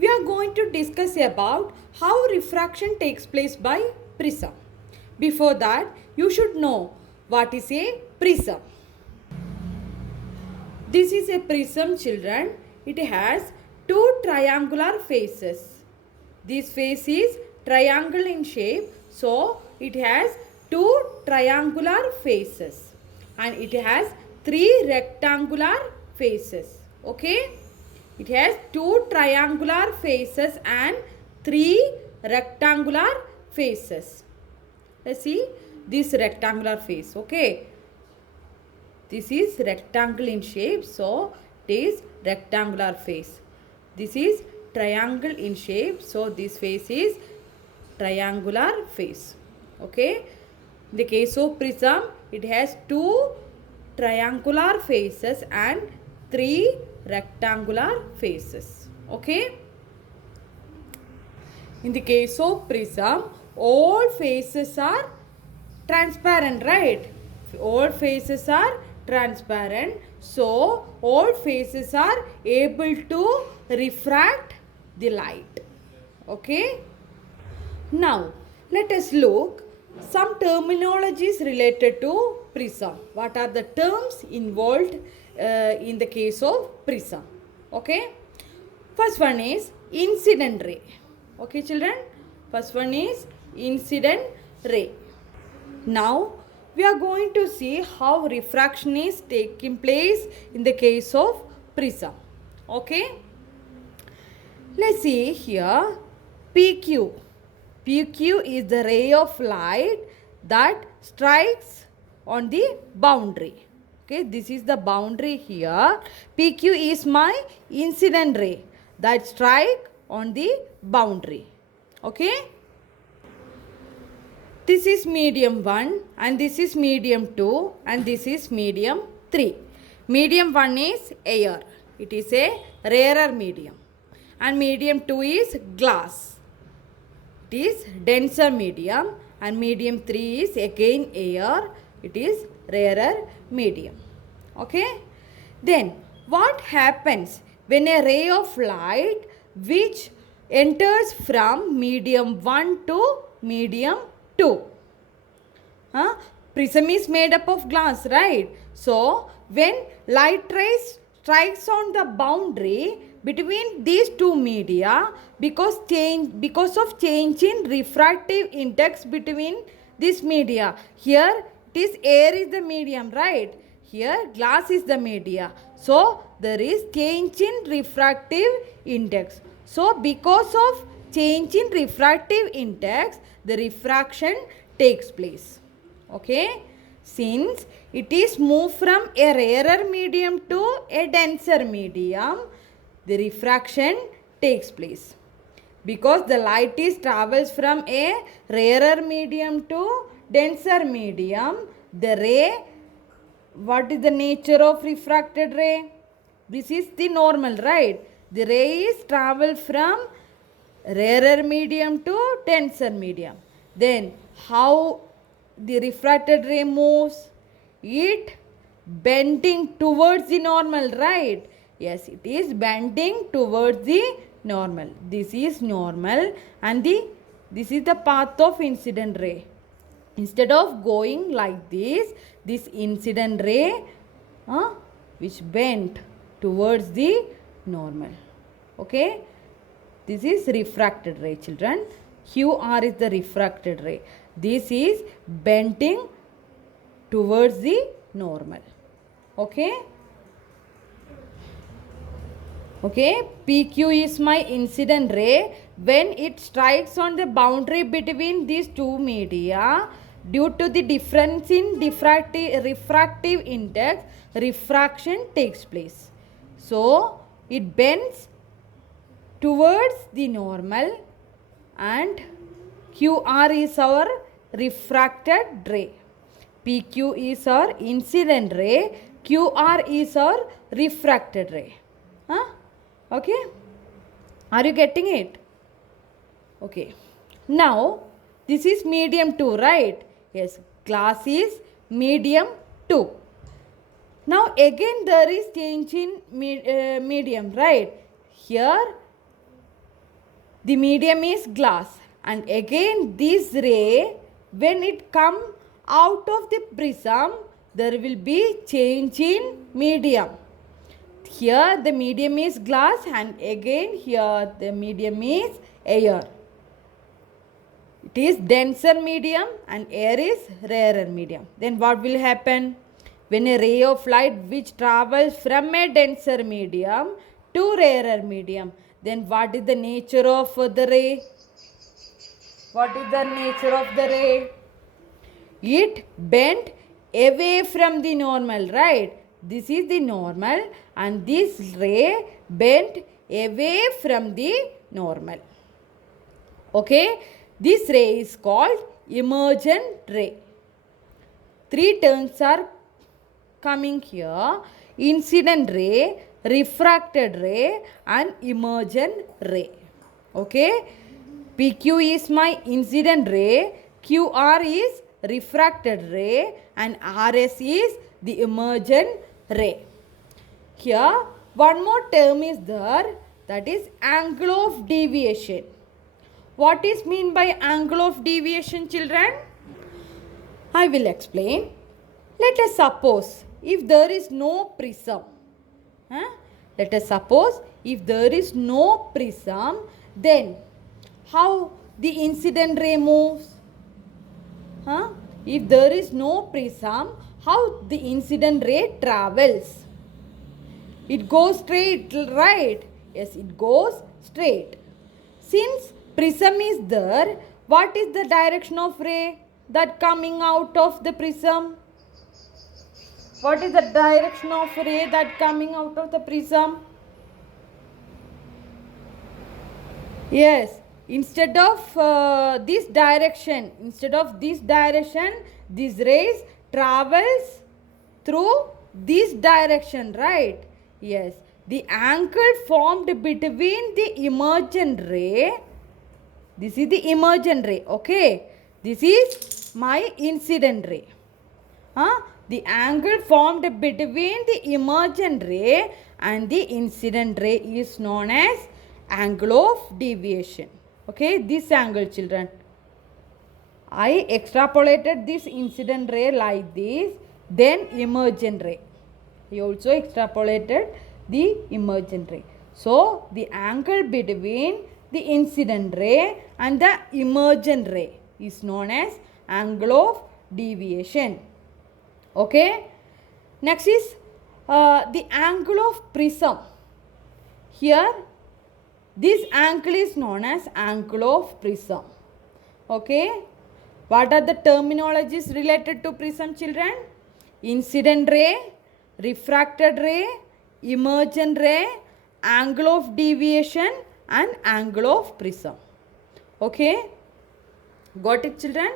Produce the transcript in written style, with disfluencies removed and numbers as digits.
we are going to discuss about how refraction takes place by prism. Before that, you should know what is a prism. This is a prism, children. It has two triangular faces. This face is triangle in shape, so it has two triangular faces and it has three rectangular faces. Okay, it has two triangular faces and three rectangular faces. Let's see this rectangular face. Okay, this is rectangle in shape, so it is rectangular face. This is triangle in shape, so this face is triangular face. Okay, in the case of prism, it has two triangular faces and three rectangular faces. Okay, in the case of prism, all faces are transparent, right? All faces are transparent, so all faces are able to refract the light. Okay, now let us look some terminologies related to prism. What are the terms involved in the case of prism? Okay, first one is incident ray. Okay, children, first one is incident ray. Now we are going to see how refraction is taking place in the case of prism. Okay, let's see here. PQ. PQ is the ray of light that strikes on the boundary. Okay, this is the boundary here. PQ is my incident ray that strike on the boundary. Okay, this is medium 1 and this is medium 2 and this is medium 3. Medium 1 is air. It is a rarer medium. And medium 2 is glass. It is denser medium. And medium 3 is again air. It is rarer medium. Okay. Then what happens when a ray of light which enters from medium 1 to medium 2? Prism is made up of glass, right? So when light rays strikes on the boundary between these two media, because of change in refractive index between this media, here it is air is the medium, right? Here glass is the media, so there is change in refractive index. So because of change in refractive index, the refraction takes place. Okay, since it is moved from a rarer medium to a denser medium, the refraction takes place. Because the light is travels from a rarer medium to denser medium, the ray, what is the nature of refracted ray? This is the normal, right? The ray is travel from rarer medium to denser medium. Then how the refracted ray moves? It bending towards the normal, right? Yes, it is bending towards the normal. This is normal and this is the path of incident ray. Instead of going like this incident ray which bent towards the normal. Okay, this is refracted ray, children. QR is the refracted ray. This is bending towards the normal. Okay. Okay, PQ is my incident ray. When it strikes on the boundary between these two media, due to the difference in refractive index, refraction takes place. So it bends towards the normal and QR is our refracted ray. PQ is our incident ray. QR is our refracted ray. Okay. Are you getting it? Okay. Now, this is medium 2, right? Yes. Glass is medium 2. Now, again there is change in medium, right? Here the medium is glass, and again this ray, when it come out of the prism, there will be change in medium. Here the medium is glass, and again here the medium is air. It is denser medium and air is rarer medium. Then what will happen? When a ray of light which travels from a denser medium to rarer medium, then what is the nature of the ray? What is the nature of the ray? It bent away from the normal, right? This is the normal, and this ray bent away from the normal. Okay? This ray is called emergent ray. Three terms are coming here: incident ray, refracted ray, and emergent ray. Okay? PQ is my incident ray, QR is refracted ray, and RS is the emergent ray. Here one more term is there, that is angle of deviation. What is mean by angle of deviation, children? I will explain. Let us suppose if there is no prism. Let us suppose if there is no prism, then how the incident ray moves? If there is no prism, how the incident ray travels? It goes straight, right? Yes, it goes straight. Since prism is there, what is the direction of ray that coming out of the prism? What is the direction of ray that coming out of the prism? Yes, instead of this direction, this rays travels through this direction, right? Yes, the angle formed between the emergent ray, this is the emergent ray, okay? This is my incident ray. The angle formed between the emergent ray and the incident ray is known as angle of deviation. Okay, this angle, children. I extrapolated this incident ray like this, then emergent ray. I also extrapolated the emergent ray. So, the angle between the incident ray and the emergent ray is known as angle of deviation. Okay. Next is the angle of prism. Here, this angle is known as angle of prism. Okay. What are the terminologies related to prism, children? Incident ray, refracted ray, emergent ray, angle of deviation, and angle of prism. Okay. Got it, children?